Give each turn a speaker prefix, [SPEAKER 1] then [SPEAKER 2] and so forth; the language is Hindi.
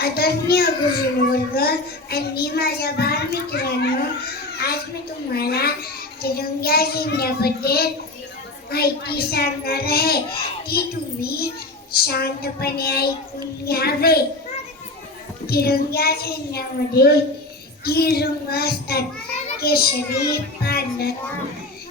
[SPEAKER 1] आदरणीय गुरुजी वर्ग आणि माझ्या बालमित्रांनो आज मी तुम्हाला तिरंग्या झेंड्याबद्दल माहिती सांगणार आहे ती तुम्ही शांतपणे ऐकून घ्यावे तिरंग्या झेंड्यामध्ये तीन रंग असतात केशरी पांढरा